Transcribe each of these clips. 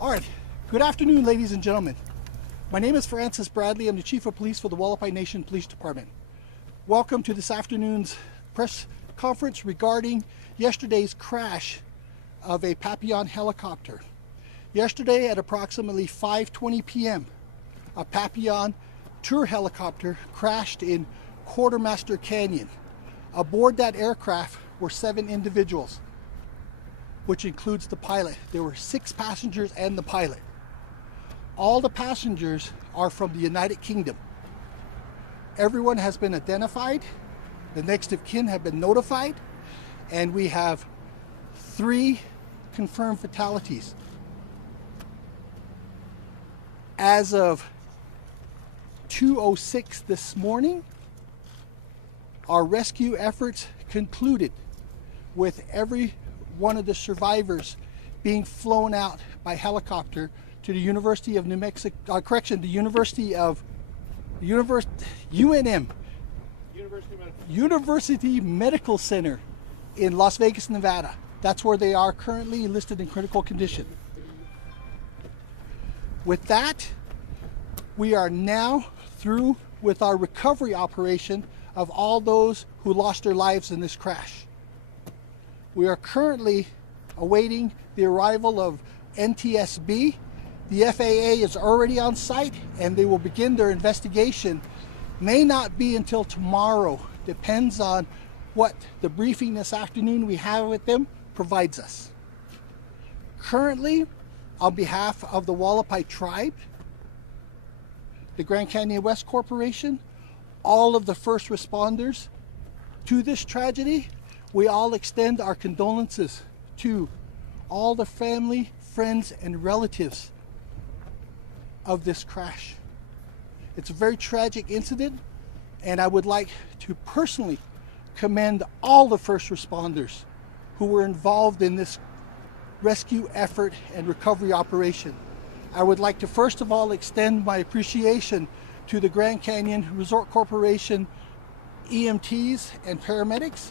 All right, good afternoon, ladies and gentlemen. My name is Francis Bradley. I'm the Chief of Police for the Hualapai Nation Police Department. Welcome to this afternoon's press conference regarding yesterday's crash of a Papillion helicopter. Yesterday at approximately 5:20 p.m., a Papillion tour helicopter crashed in Quartermaster Canyon. Aboard that aircraft were 7 individuals, which includes the pilot. There were 6 passengers and the pilot. All the passengers are from the United Kingdom. Everyone has been identified. The next of kin have been notified, and we have 3 confirmed fatalities. As of 2:06 this morning, our rescue efforts concluded with every one of the survivors being flown out by helicopter to the University of New Mexico, the University Medical Center in Las Vegas, Nevada. That's where they are currently listed in critical condition. With that, we are now through with our recovery operation of all those who lost their lives in this crash. We are currently awaiting the arrival of NTSB. The FAA is already on site and they will begin their investigation. May not be until tomorrow. Depends on what the briefing this afternoon we have with them provides us. Currently, on behalf of the Hualapai tribe, the Grand Canyon West Corporation, all of the first responders to this tragedy, we all extend our condolences to all the family, friends, and relatives of this crash. It's a very tragic incident, and I would like to personally commend all the first responders who were involved in this rescue effort and recovery operation. I would like to first of all extend my appreciation to the Grand Canyon Resort Corporation EMTs and paramedics,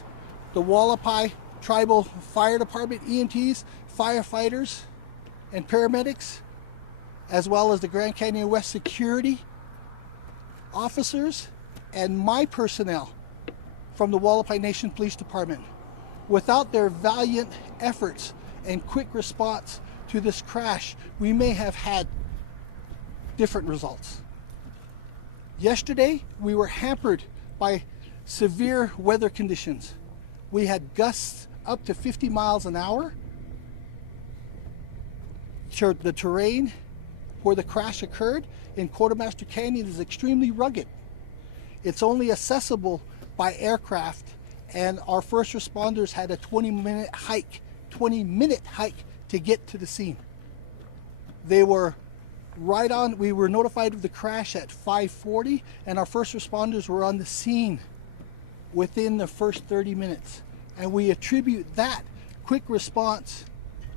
the Hualapai Tribal Fire Department EMTs, firefighters, and paramedics, as well as the Grand Canyon West security officers and my personnel from the Hualapai Nation Police Department. Without their valiant efforts and quick response to this crash, we may have had different results. Yesterday, we were hampered by severe weather conditions. We had gusts up to 50 miles an hour. The terrain where the crash occurred in Quartermaster Canyon is extremely rugged. It's only accessible by aircraft, and our first responders had a 20-minute hike to get to the scene. They were right on. We were notified of the crash at 5:40, and our first responders were on the scene within the first 30 minutes. And we attribute that quick response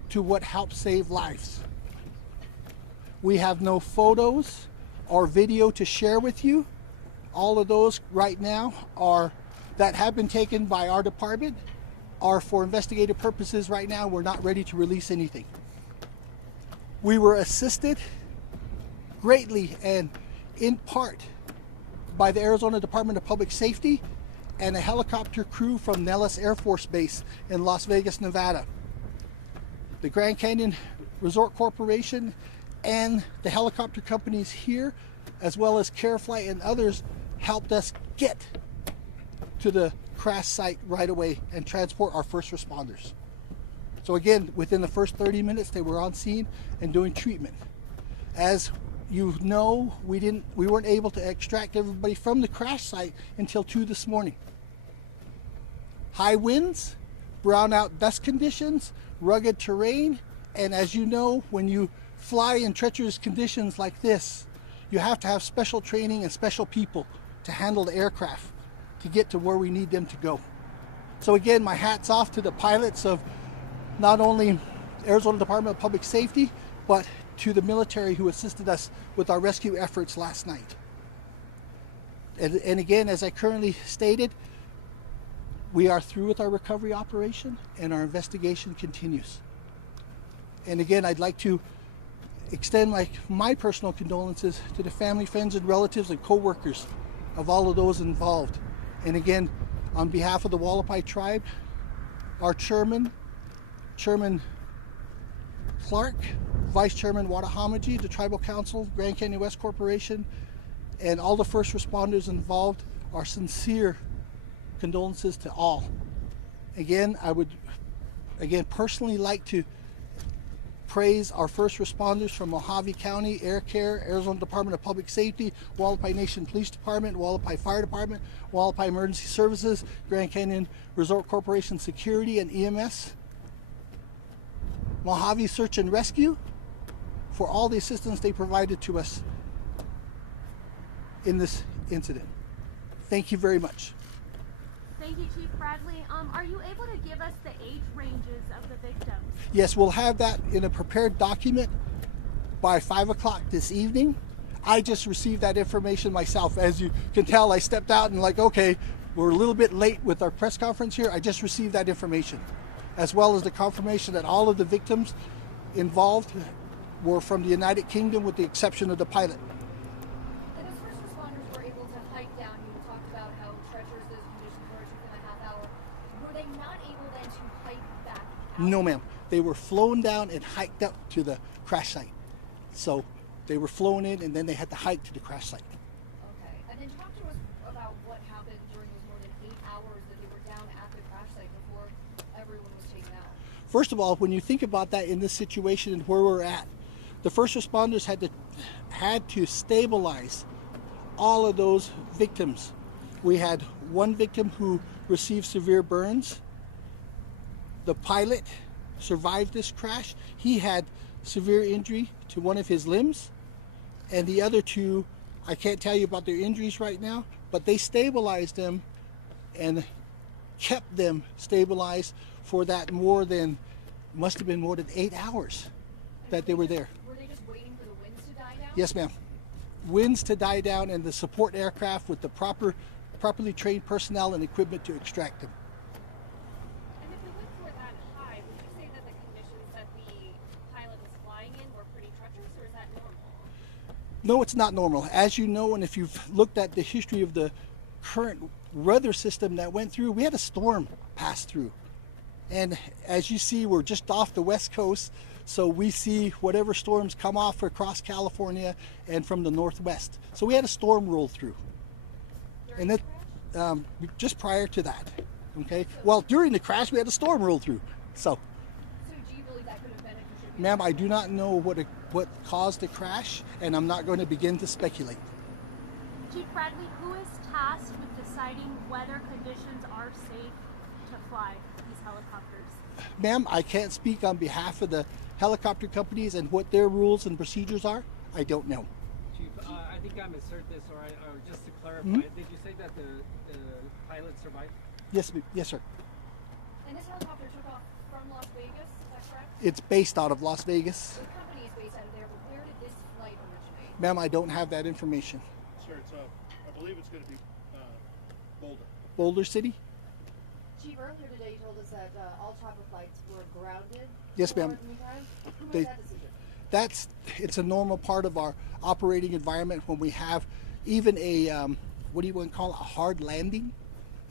to what helped save lives. We have no photos or video to share with you. All of those right now that have been taken by our department are for investigative purposes. Right now, we're not ready to release anything. We were assisted greatly and in part by the Arizona Department of Public Safety and a helicopter crew from Nellis Air Force Base in Las Vegas, Nevada. The Grand Canyon Resort Corporation and the helicopter companies here, as well as CareFlight and others, helped us get to the crash site right away and transport our first responders. So again, within the first 30 minutes, they were on scene and doing treatment. As you know, we weren't able to extract everybody from the crash site until 2 this morning. High winds, brownout dust conditions, rugged terrain, and as you know, when you fly in treacherous conditions like this, you have to have special training and special people to handle the aircraft to get to where we need them to go. So again, my hat's off to the pilots of not only Arizona Department of Public Safety, but to the military who assisted us with our rescue efforts last night. And again, as I currently stated, we are through with our recovery operation and our investigation continues. And again, I'd like to extend my personal condolences to the family, friends, and relatives and co-workers of all of those involved. And again, on behalf of the Hualapai tribe, our Chairman Clark, Vice Chairman Watahamaji, the Tribal Council, Grand Canyon West Corporation, and all the first responders involved, our sincere condolences to all. Again, I would personally like to praise our first responders from Mojave County, Air Care, Arizona Department of Public Safety, Hualapai Nation Police Department, Hualapai Fire Department, Hualapai Emergency Services, Grand Canyon Resort Corporation Security and EMS, Mojave Search and Rescue, for all the assistance they provided to us in this incident. Thank you very much. Thank you, Chief Bradley. Are you able to give us the age ranges of the victims? Yes, we'll have that in a prepared document by 5 o'clock this evening. I just received that information myself. As you can tell, I stepped out and okay, we're a little bit late with our press conference here. I just received that information, as well as the confirmation that all of the victims involved were from the United Kingdom with the exception of the pilot. And as first responders were able to hike down, you talked about how treacherous those conditions were, 2.5 hours. Were they not able then to hike back out? No, ma'am. They were flown down and hiked up to the crash site. So they were flown in and then they had to hike to the crash site. Okay. And then talk to us about what happened during those more than 8 hours that they were down at the crash site before everyone was taken out. First of all, when you think about that in this situation and where we're at, the first responders had to stabilize all of those victims. We had one victim who received severe burns. The pilot survived this crash. He had severe injury to one of his limbs, and the other two, I can't tell you about their injuries right now, but they stabilized them and kept them stabilized for that must have been more than 8 hours that they were there. Were they just waiting for the winds to die down? Yes, ma'am. Winds to die down and the support aircraft with the properly trained personnel and equipment to extract them. And if the winds were that high, would you say that the conditions that the pilot was flying in were pretty treacherous, or is that normal? No, it's not normal. As you know, and if you've looked at the history of the current weather system that went through, we had a storm pass through. And as you see, we're just off the west coast, so we see whatever storms come off across California and from the northwest. So we had a storm roll through. During And the crash? just prior to that, okay? Well, during the crash, we had a storm roll through. So, So do you believe that could have been a contributor? ma'am, I do not know what caused the crash, and I'm not going to begin to speculate. Chief Bradley, who is tasked with deciding whether conditions are safe to fly these helicopters? Ma'am, I can't speak on behalf of the helicopter companies and what their rules and procedures are. I don't know. Chief, I think I misheard this, or just to clarify, did you say that the pilot survived? Yes, sir. And this helicopter took off from Las Vegas, is that correct? It's based out of Las Vegas. The company is based out of there, but where did this flight originate? Ma'am, I don't have that information. Sir, I believe it's going to be Boulder. Boulder City? Chief, earlier today you told us that all chopper flights were grounded. Yes, for ma'am. the meantime. Who They- made that decision? It's a normal part of our operating environment when we have even a, what do you want to call it, a hard landing?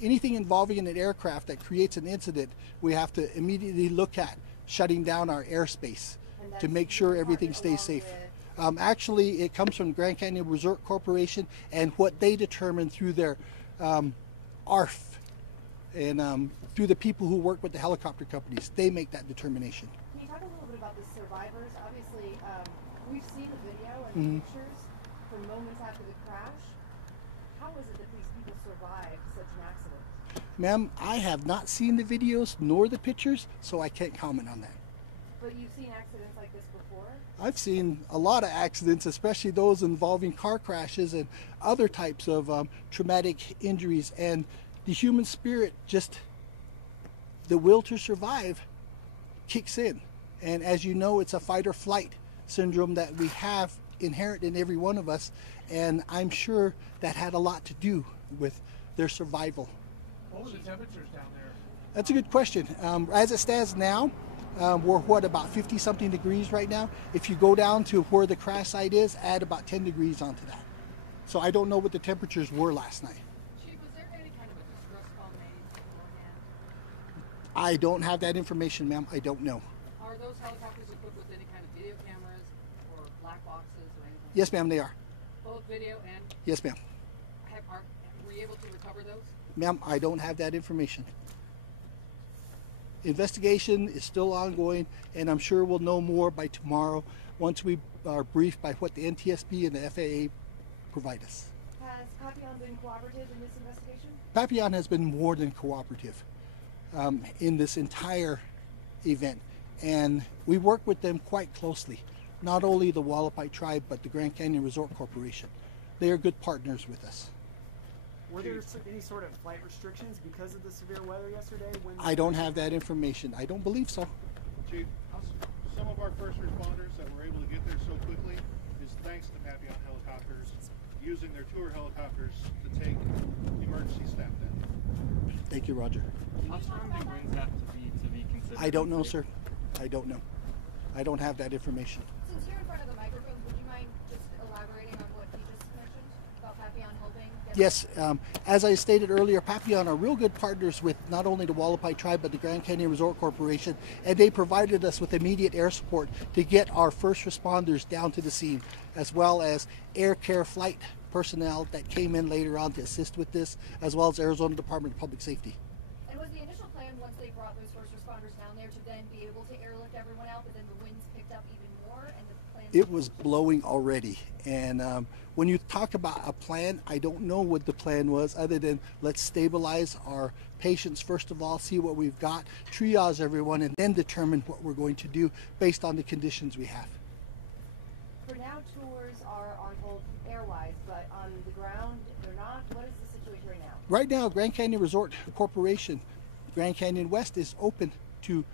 Anything involving an aircraft that creates an incident, we have to immediately look at shutting down our airspace And to that's make sure your everything department stays safe. along Actually, it comes from Grand Canyon Resort Corporation and what they determine through their ARF and through the people who work with the helicopter companies. They make that determination. Can you talk a little bit about the survivors? Obviously, we've seen the video and the pictures from moments after the crash. How is it that these people survived such an accident? Ma'am, I have not seen the videos nor the pictures, so I can't comment on that. But you've seen accidents like this before? I've seen a lot of accidents, especially those involving car crashes and other types of traumatic injuries. And the human spirit, just the will to survive, kicks in. And as you know, it's a fight or flight syndrome that we have inherent in every one of us. And I'm sure that had a lot to do with their survival. What were the temperatures down there? That's a good question. As it stands now, We're what, about 50 something degrees right now. If you go down to where the crash site is, add about 10 degrees onto that. So I don't know what the temperatures were last night. Chief, was there any kind of a distress call made beforehand? I don't have that information, ma'am. I don't know. Are those helicopters equipped with any kind of video cameras or black boxes or anything? Yes, ma'am, they are. Both video and Yes, ma'am. were you able to recover those? Ma'am, I don't have that information. Investigation is still ongoing, and I'm sure we'll know more by tomorrow once we are briefed by what the NTSB and the FAA provide us. Has Papillion been cooperative in this investigation? Papillion has been more than cooperative in this entire event, and we work with them quite closely. Not only the Hualapai tribe, but the Grand Canyon Resort Corporation. They are good partners with us. Were there any sort of flight restrictions because of the severe weather yesterday? I don't have that information. I don't believe so. Chief, some of our first responders that were able to get there so quickly is thanks to Papillion helicopters using their tour helicopters to take emergency staff down. Thank you, Roger. How strong do winds have to be considered? I don't know, sir. I don't know. I don't have that information. Since you're in front of the microphone, would you mind just elaborating on what you just mentioned about Papillion helping? Yes, as I stated earlier, Papillion are real good partners with not only the Hualapai tribe, but the Grand Canyon Resort Corporation, and they provided us with immediate air support to get our first responders down to the scene, as well as air care flight personnel that came in later on to assist with this, as well as Arizona Department of Public Safety. And was the initial plan, once they brought those first responders down there, to then be able to airlift everyone out, but then the winds picked up even more, and the plan? It was blowing already, and when you talk about a plan, I don't know what the plan was other than let's stabilize our patients first of all, see what we've got, triage everyone, and then determine what we're going to do based on the conditions we have. For now, tours are on hold airwise, but on the ground, they're not. What is the situation right now? Right now, Grand Canyon Resort Corporation, Grand Canyon West, is open to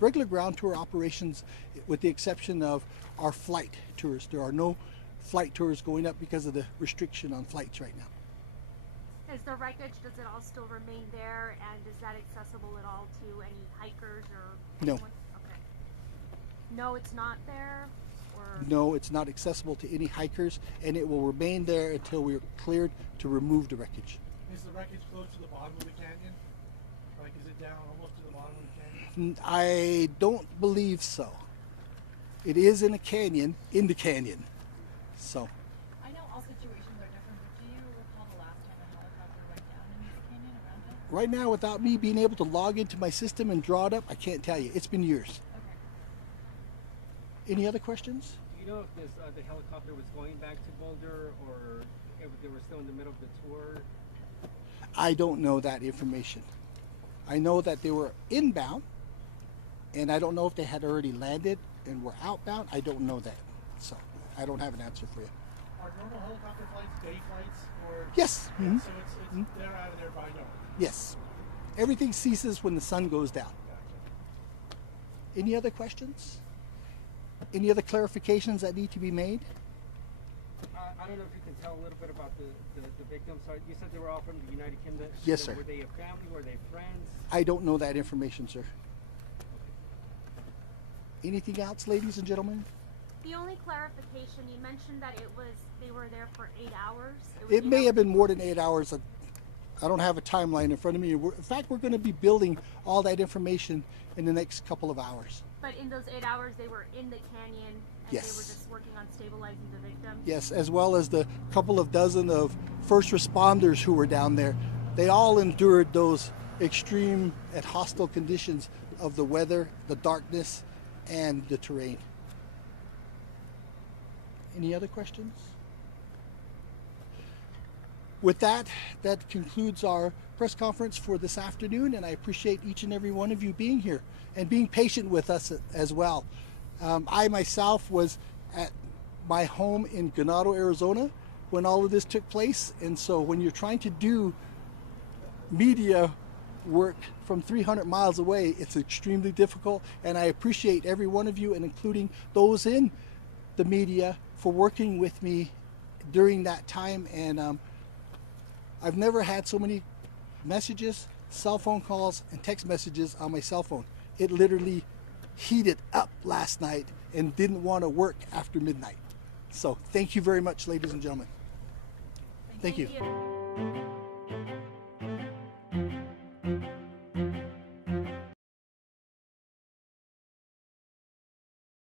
regular ground tour operations with the exception of our flight tours. There are no flight tours going up because of the restriction on flights right now. Is the wreckage, does it all still remain there, and is that accessible at all to any hikers or No. anyone? Okay. No, it's not there? Or No, it's not accessible to any hikers, and it will remain there until we are cleared to remove the wreckage. Is the wreckage close to the bottom of the canyon? Like, is it down almost to the bottom of the canyon? I don't believe so. It is in a canyon, in the canyon. So, I know all situations are different, but do you recall the last time a helicopter went down in this canyon around it? right now, without me being able to log into my system and draw it up, I can't tell you. It's been years. Okay. Any other questions? Do you know if this the helicopter was going back to Boulder or if they were still in the middle of the tour? I don't know that information. I know that they were inbound, and I don't know if they had already landed and were outbound. I don't know that. So I don't have an answer for you. Are normal helicopter flights day flights or? Yes. Yeah, Mhm. So it's they're out of there by dark. Yes. Everything ceases when the sun goes down. Any other questions? Any other clarifications that need to be made? I don't know if you can tell a little bit about the victims. So you said they were all from the United Kingdom. Yes, sir. Were they a family? Were they friends? I don't know that information, sir. Anything else, ladies and gentlemen? the only clarification, you mentioned that they were there for 8 hours. Was It 8 may hours. have been more than 8 hours. I don't have a timeline in front of me. In fact, we're going to be building all that information in the next couple of hours. But in those 8 hours, they were in the canyon and Yes. they were just working on stabilizing the victim. Yes, as well as the couple of dozen of first responders who were down there. They all endured those extreme and hostile conditions of the weather, the darkness, and the terrain. Any other questions? With that, that concludes our press conference for this afternoon, and I appreciate each and every one of you being here and being patient with us as well. I myself was at my home in Ganado, Arizona when all of this took place, and so when you're trying to do media work from 300 miles away, it's extremely difficult, and I appreciate every one of you, and including those in the media, for working with me during that time. And I've never had so many messages, cell phone calls, and text messages on my cell phone. It literally heated up last night and didn't want to work after midnight. So thank you very much, ladies and gentlemen. Thank you. you.